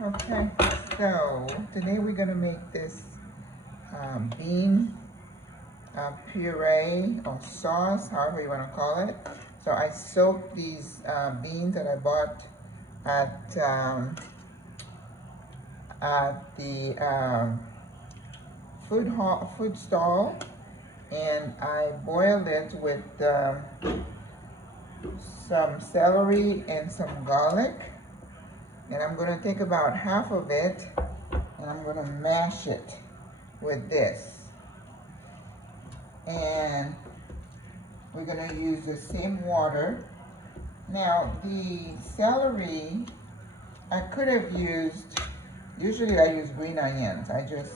Okay, so today we're gonna make this bean puree or sauce, however you wanna call it. So I soaked these beans that I bought at the food stall, and I boiled it with some celery and some garlic. And I'm gonna take about half of it and I'm gonna mash it with this. And we're gonna use the same water. Now the celery, I could have used, usually I use green onions. I don't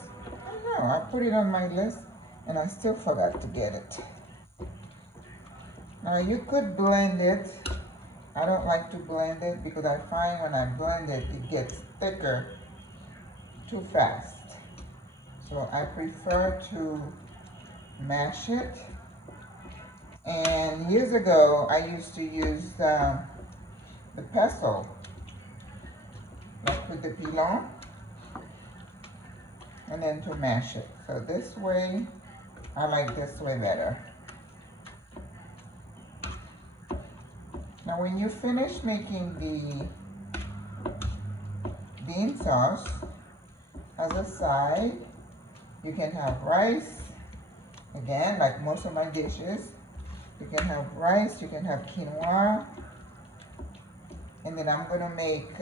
know, I put it on my list and I still forgot to get it. Now you could blend it. I don't like to blend it because I find when I blend it, it gets thicker too fast. So I prefer to mash it. And years ago, I used to use the pestle, like with the pilon, and then to mash it. So this way, I like this way better. Now when you finish making the bean sauce, as a side, you can have rice. Again, like most of my dishes, you can have rice, you can have quinoa, and then I'm gonna make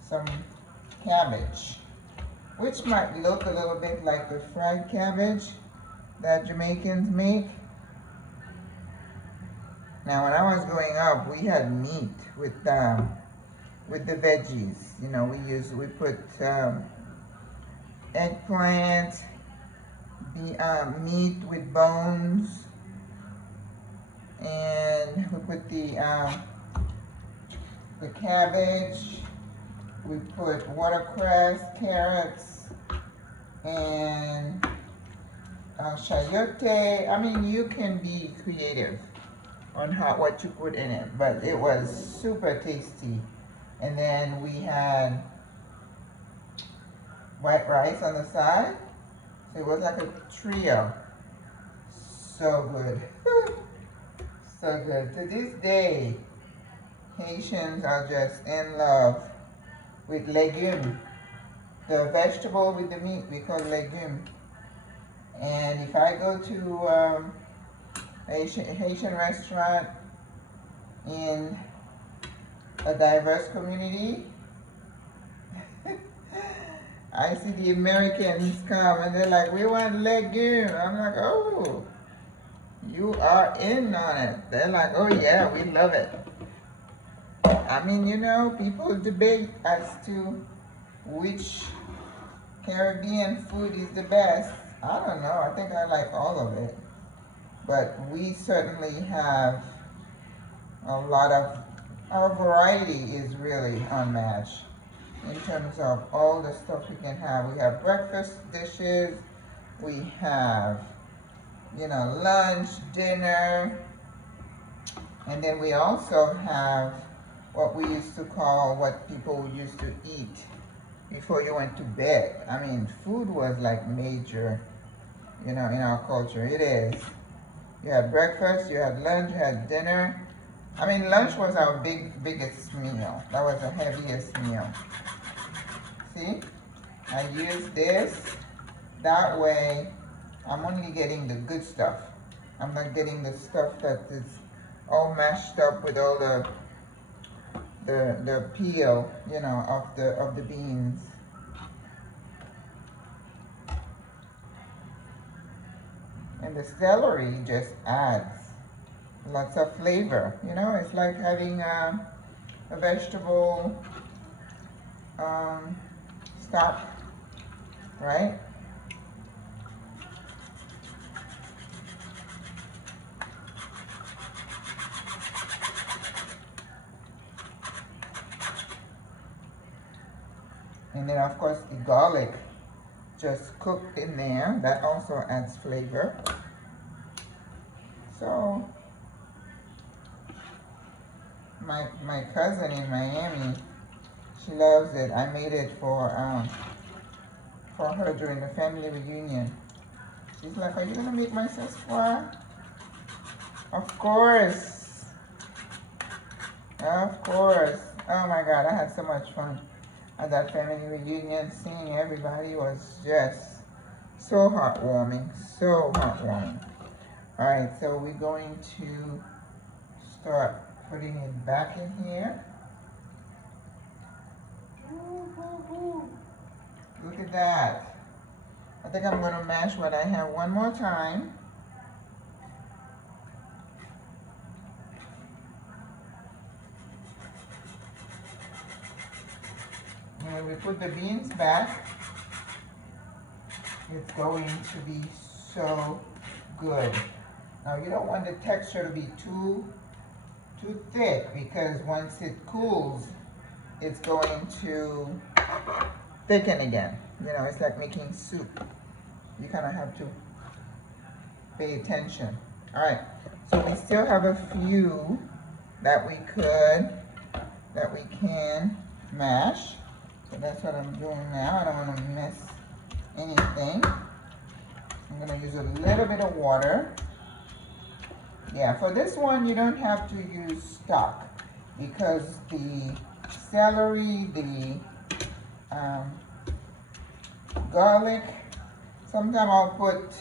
some cabbage, which might look a little bit like the fried cabbage that Jamaicans make. Now, when I was growing up, we had meat with the veggies. You know, we put eggplant, meat with bones, and we put the cabbage. We put watercress, carrots, and chayote. I mean, you can be creative on what you put in it, but it was super tasty. And then we had white rice on the side, so it was like a trio. So good. So good. To this day, Haitians are just in love with legume, the vegetable with the meat. We call legume. And if I go to Haitian restaurant in a diverse community, I see the Americans come and they're like, we want legume. I'm like, oh, you are in on it. They're like, oh yeah, we love it. I mean, you know, people debate as to which Caribbean food is the best. I don't know. I think I like all of it. But we certainly have a lot of, our variety is really unmatched in terms of all the stuff we can have. We have breakfast dishes, we have, you know, lunch, dinner, and then we also have what we used to call, what people used to eat before you went to bed. I mean, food was like major, you know, in our culture. It is. You had breakfast, you had lunch, you had dinner. I mean, lunch was our biggest meal. That was the heaviest meal. See, I use this. That way, I'm only getting the good stuff. I'm not getting the stuff that is all mashed up with all the peel, you know, of the beans. And the celery just adds lots of flavor. You know, it's like having a vegetable stock, right? And then of course the garlic just cooked in there, that also adds flavor. So my cousin in Miami, She loves it. I made it for her during the family reunion. She's like, are you gonna make my sesqua? Of course. Of course. Oh my God, I had so much fun at that family reunion. Seeing everybody was just so heartwarming. So heartwarming. Alright, so we're going to start putting it back in here. Look at that. I think I'm going to mash what I have one more time. And when we put the beans back, it's going to be so good. Now you don't want the texture to be too thick, because once it cools, it's going to thicken again. You know, it's like making soup. You kind of have to pay attention. All right, so we still have a few that we can mash. So that's what I'm doing now. I don't want to miss anything. I'm going to use a little bit of water. Yeah, for this one, you don't have to use stock, because the celery, the garlic, sometimes I'll put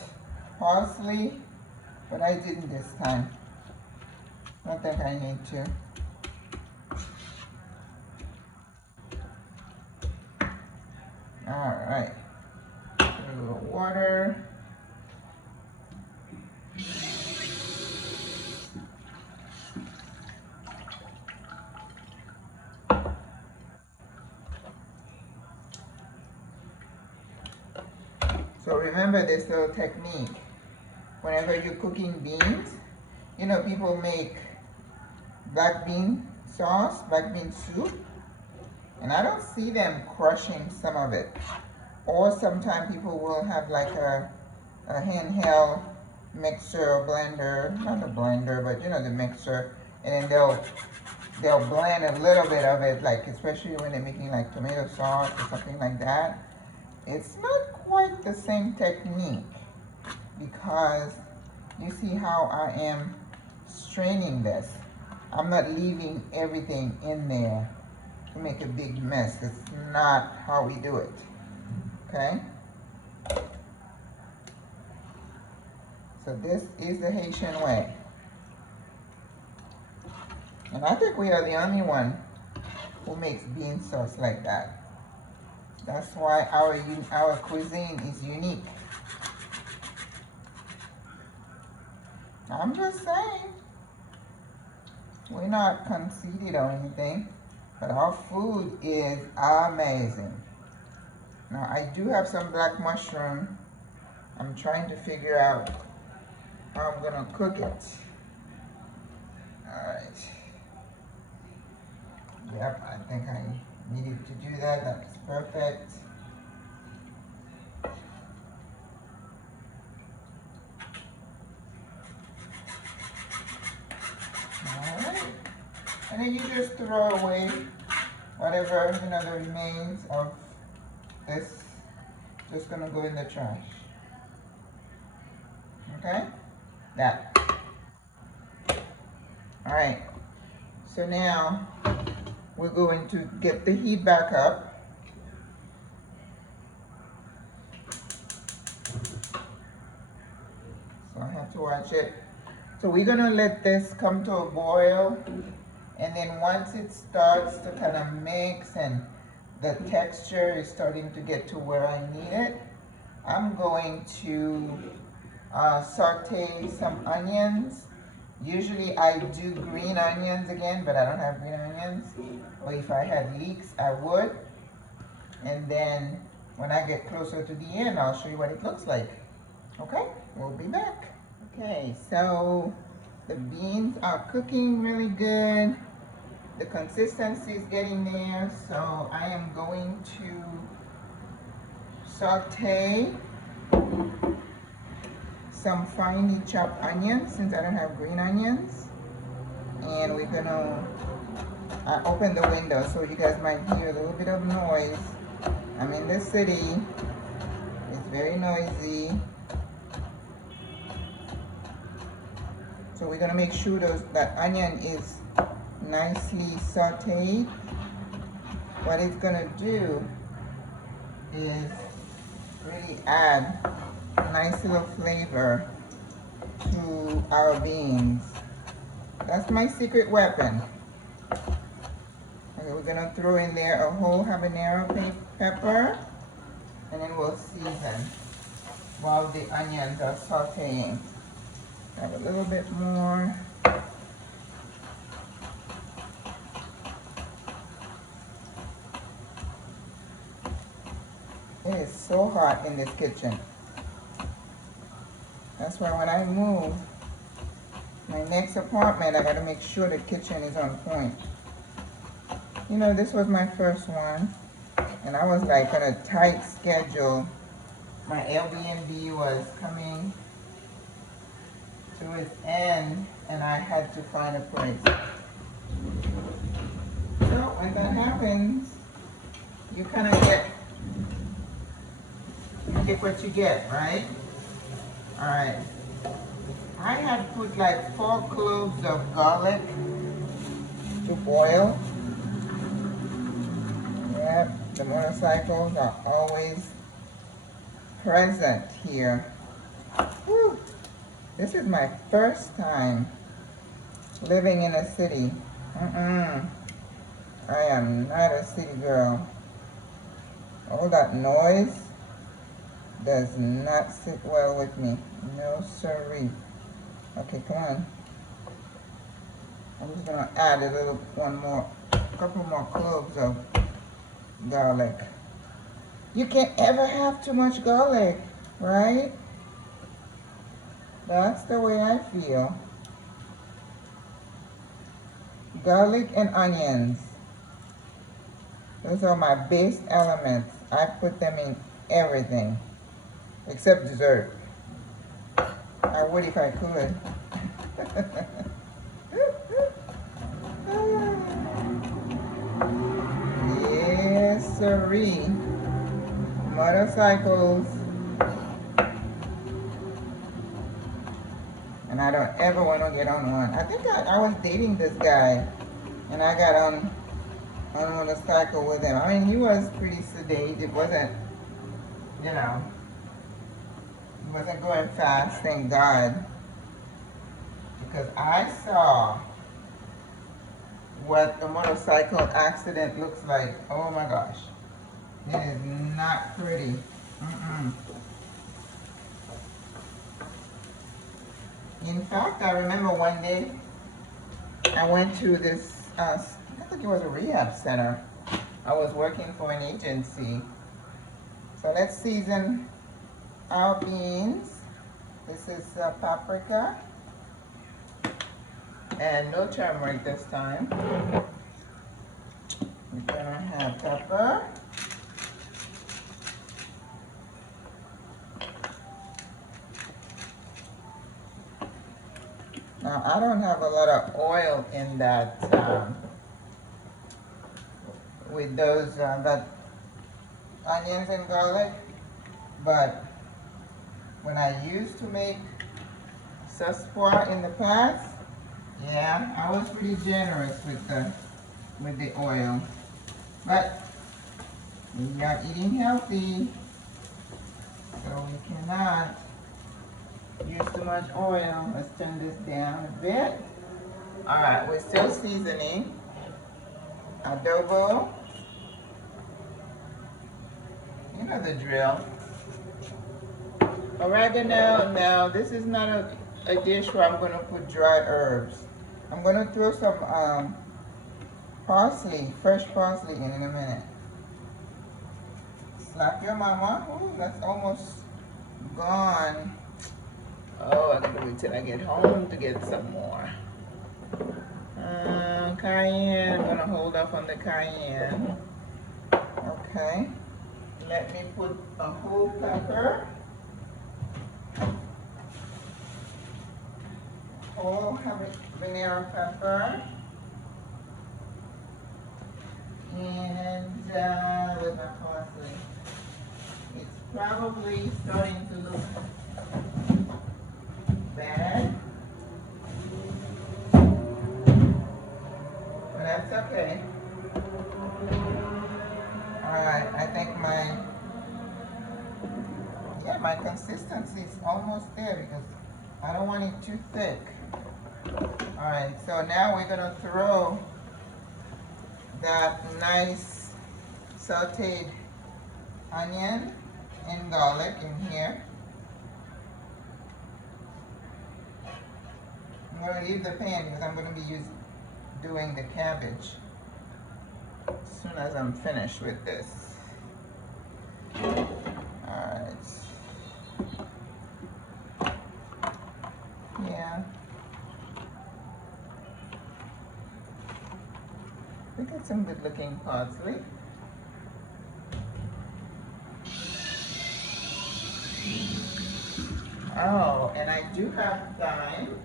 parsley, but I didn't this time. I don't think I need to. All right, a little water. So remember this little technique. Whenever you're cooking beans, you know, people make black bean sauce, black bean soup, and I don't see them crushing some of it. Or sometimes people will have like a handheld mixer or blender, not a blender, but you know, the mixer, and then they'll blend a little bit of it, like especially when they're making like tomato sauce or something like that. It's not quite the same technique, because you see how I am straining this. I'm not leaving everything in there to make a big mess. It's not how we do it, okay? So this is the Haitian way. And I think we are the only one who makes bean sauce like that. That's why our cuisine is unique. I'm just saying, we're not conceited or anything, but our food is amazing. Now I do have some black mushroom. I'm trying to figure out how I'm gonna cook it. All right. Yep, I think I needed to do that. That's perfect. Alright. And then you just throw away whatever, you know, the remains of this. Just gonna go in the trash. Okay? That. Alright. So now we're going to get the heat back up. So I have to watch it. So we're gonna let this come to a boil, and then once it starts to kind of mix and the texture is starting to get to where I need it, I'm going to saute some onions. Usually I do green onions again, but I don't have green onions. Or if I had leeks, I would. And then when I get closer to the end, I'll show you what it looks like. Okay, we'll be back. Okay, so the beans are cooking really good. The consistency is getting there, so I am going to saute some finely chopped onions, since I don't have green onions. And we're gonna I opened the window so you guys might hear a little bit of noise. I'm in the city. It's very noisy. So we're gonna make sure that onion is nicely sauteed. What it's gonna do is really add a nice little flavor to our beans. That's my secret weapon. Okay, we're gonna throw in there a whole habanero pepper, and then we'll season while the onions are sauteing. Have a little bit more. It is so hot in this kitchen. That's why when I move my next apartment, I gotta make sure the kitchen is on point. You know, this was my first one, and I was like on a tight schedule. My Airbnb was coming to its end, and I had to find a place. So when that happens, you kind of get what you get, right? All right. I had put like 4 cloves of garlic to boil. Yep, the motorcycles are always present here. Whew. This is my first time living in a city. I am not a city girl. All that noise does not sit well with me. No siree. Okay, come on. I'm just gonna add a couple more cloves of garlic. You can't ever have too much garlic, right? That's the way I feel. Garlic and onions. Those are my base elements. I put them in everything, except dessert. I would if I could. Yes, sirree. Motorcycles. And I don't ever want to get on one. I think I was dating this guy, and I got on a motorcycle with him. I mean, he was pretty sedate. It wasn't, you know, he wasn't going fast, thank God. Because I saw what a motorcycle accident looks like. Oh my gosh. It is not pretty. In fact, I remember one day I went to this, I think it was a rehab center. I was working for an agency. So let's season our beans. This is paprika. And no turmeric this time. We're gonna have pepper. Now I don't have a lot of oil in that, with those, that onions and garlic, but when I used to make sauce pois in the past, yeah, I was pretty generous with the oil. But we are eating healthy, so we cannot use too much oil. Let's turn this down a bit. All right, we're still seasoning. Adobo. You know the drill. Oregano. Now, this is not a dish where I'm going to put dry herbs. I'm going to throw some parsley, fresh parsley in a minute. Slap your mama. Ooh, that's almost gone. Oh, I gotta wait till I get home to get some more. Cayenne. I'm gonna hold off on the cayenne. Okay. Let me put a whole pepper. Whole habanero pepper. And with my parsley. It's probably starting to look bad, but that's okay. Alright, I think my consistency is almost there because I don't want it too thick. Alright, so now we're gonna throw that nice sauteed onion and garlic in here. I'm going to leave the pan because I'm going to be doing the cabbage as soon as I'm finished with this. Alright. Yeah. We got some good looking parsley. Oh, and I do have thyme.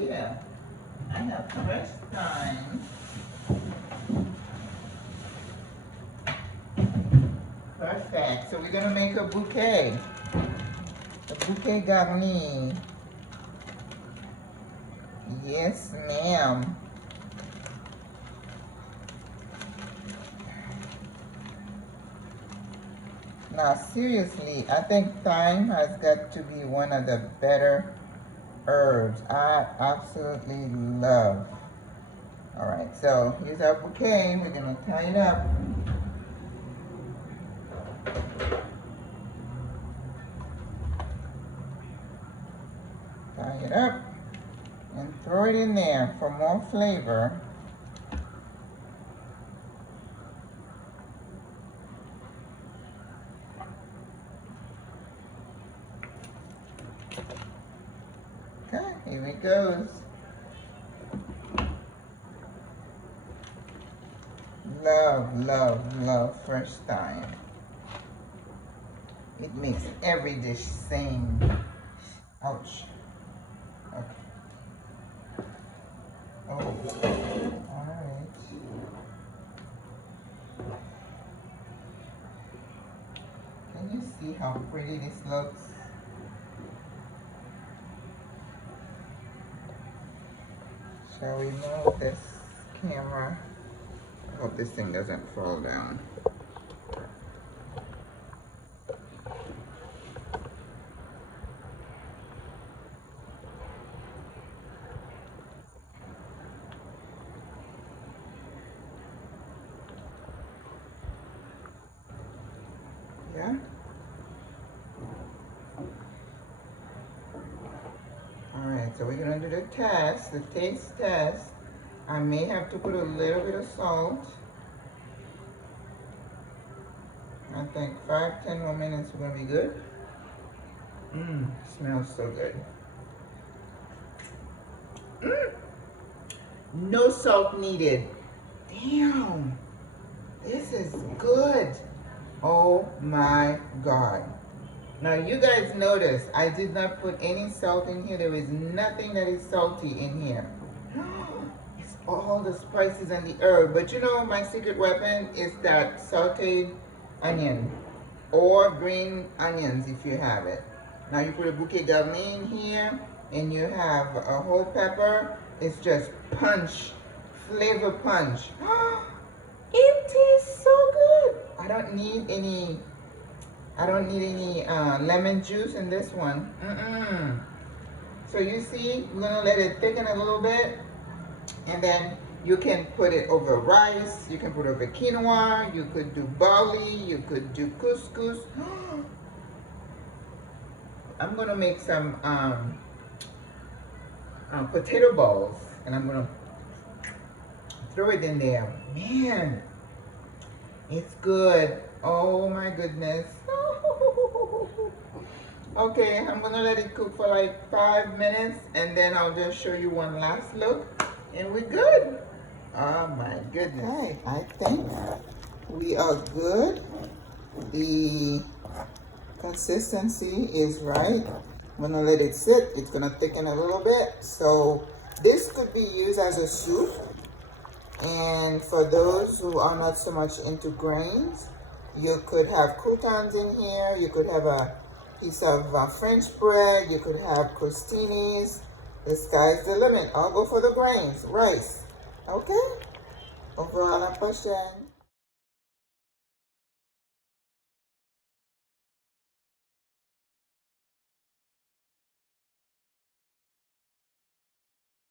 Yeah, I have fresh thyme. Perfect. So we're gonna make a bouquet garni. Yes, ma'am. Now, seriously, I think thyme has got to be one of the better herbs. I absolutely love. All right, so here's our bouquet. We're gonna tie it up. Tie it up and throw it in there for more flavor. Okay, here it goes. Love, love, love fresh thyme. It makes every dish sing. Ouch. Okay. Oh, all right. Can you see how pretty this looks? Shall we move this camera? I hope this thing doesn't fall down. Yeah? Alright, so we're gonna do the test, the taste test. I may have to put a little bit of salt. I think 5-10 more minutes are gonna be good. Smells so good. No salt needed. Damn, this is good. Oh my God. Now you guys notice I did not put any salt in here. There is nothing that is salty in here. It's all the spices and the herb. But you know, my secret weapon is that sauteed onion or green onions if you have it. Now you put a bouquet garni in here and you have a whole pepper. It's just punch, flavor punch. It tastes so good. I don't need any lemon juice in this one. So you see, we're gonna let it thicken a little bit, and then you can put it over rice, you can put it over quinoa, you could do barley, you could do couscous. I'm gonna make some potato balls, and I'm gonna throw it in there. Man, it's good. Oh my goodness. Okay, I'm gonna let it cook for like 5 minutes, and then I'll just show you one last look, and we're good. Oh my goodness. Okay, I think we are good. The consistency is right. I'm gonna let it sit. It's gonna thicken a little bit. So this could be used as a soup. And for those who are not so much into grains, you could have croutons in here. You could have a piece of French bread. You could have crostinis. The sky's the limit. I'll go for the grains. Rice. Okay? Au revoir, à la prochaine.